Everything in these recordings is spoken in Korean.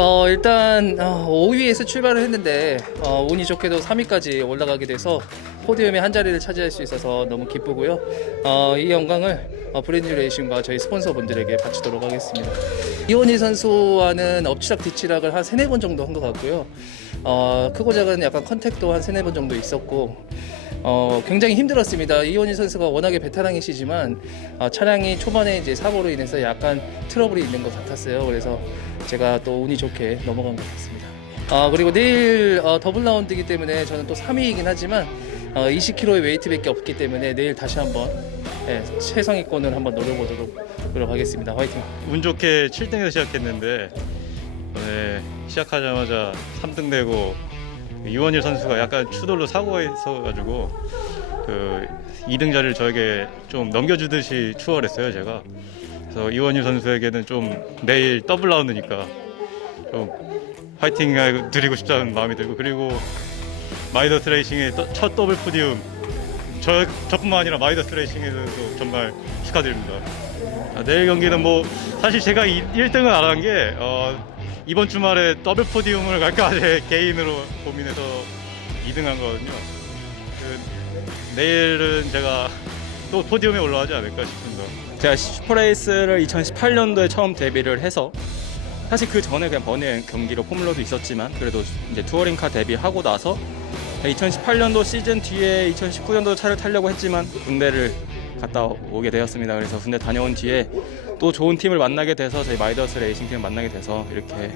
어, 일단 어, 5위에서 출발을 했는데 어, 운이 좋게도 3위까지 올라가게 돼서 포디움에 한 자리를 차지할 수 있어서 너무 기쁘고요. 어, 이 영광을 어, 브랜드 레이싱과 저희 스폰서분들에게 바치도록 하겠습니다. 이원희 선수와는 엎치락 뒤치락을 한 세네 번 정도 한 것 같고요. 어, 크고 작은 약간 컨택도 한 세네 번 정도 있었고 어, 굉장히 힘들었습니다. 이원희 선수가 워낙에 베테랑이시지만 어, 차량이 초반에 이제 사고로 인해서 약간 트러블이 있는 것 같았어요. 그래서 제가 또 운이 좋게 넘어간 것 같습니다. 아 그리고 내일 어, 더블 라운드이기 때문에 저는 또 3위이긴 하지만 어, 20kg의 웨이트밖에 없기 때문에 내일 다시 한번 예, 최상위권을 한번 노려보도록 노력하겠습니다. 화이팅! 운 좋게 7등에서 시작했는데 네, 시작하자마자 3등 되고 이원일 선수가 약간 추돌로 사고가 있어가지고 그 2등 자리를 저에게 좀 넘겨주듯이 추월했어요 제가. 그래서 이원일 선수에게는 좀 내일 더블 라운드니까 좀 파이팅 드리고 싶다는 마음이 들고 그리고 마이더스 레이싱의 또- 첫 더블 포디움 저, 저뿐만 아니라 마이더스 레이싱에서도 정말 축하드립니다. 아, 내일 경기는 뭐 사실 제가 1, 등은 안 한 게 어, 이번 주말에 더블 포디움을 갈까 제 개인으로 고민해서 2등 한 거거든요. 그, 내일은 제가 또 포디움에 올라가지 않을까 싶습니다. 제가 슈퍼레이스를 2018년도에 처음 데뷔를 해서 사실 그 전에 그냥 번외 경기로 포뮬러도 있었지만 그래도 이제 투어링카 데뷔하고 나서 2018년도 시즌 뒤에 2019년도 차를 타려고 했지만 군대를 갔다 오게 되었습니다. 그래서 군대 다녀온 뒤에 또 좋은 팀을 만나게 돼서 저희 마이더스 레이싱 팀을 만나게 돼서 이렇게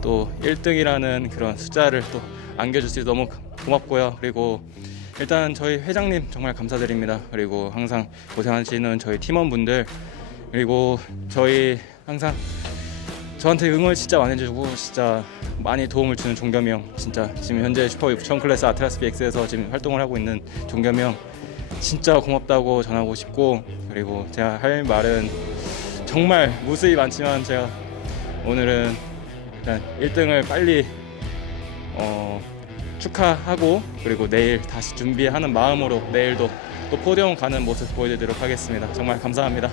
또 1등이라는 그런 숫자를 또 안겨줄 수 있어서 너무 고맙고요. 그리고 일단 저희 회장님 정말 감사드립니다. 그리고 항상 고생하시는 저희 팀원분들 그리고 저희 항상 저한테 응원 진짜 많이 해주고 진짜 많이 도움을 주는 종겸이 형 진짜 지금 현재 슈퍼 6000 클래스 아트라스 BX에서 지금 활동을 하고 있는 종겸이 형 진짜 고맙다고 전하고 싶고 그리고 제가 할 말은 정말 무수히 많지만 제가 오늘은 일단 1등을 빨리 어, 축하하고 그리고 내일 다시 준비하는 마음으로 내일도 또 포디움 가는 모습 보여드리도록 하겠습니다. 정말 감사합니다.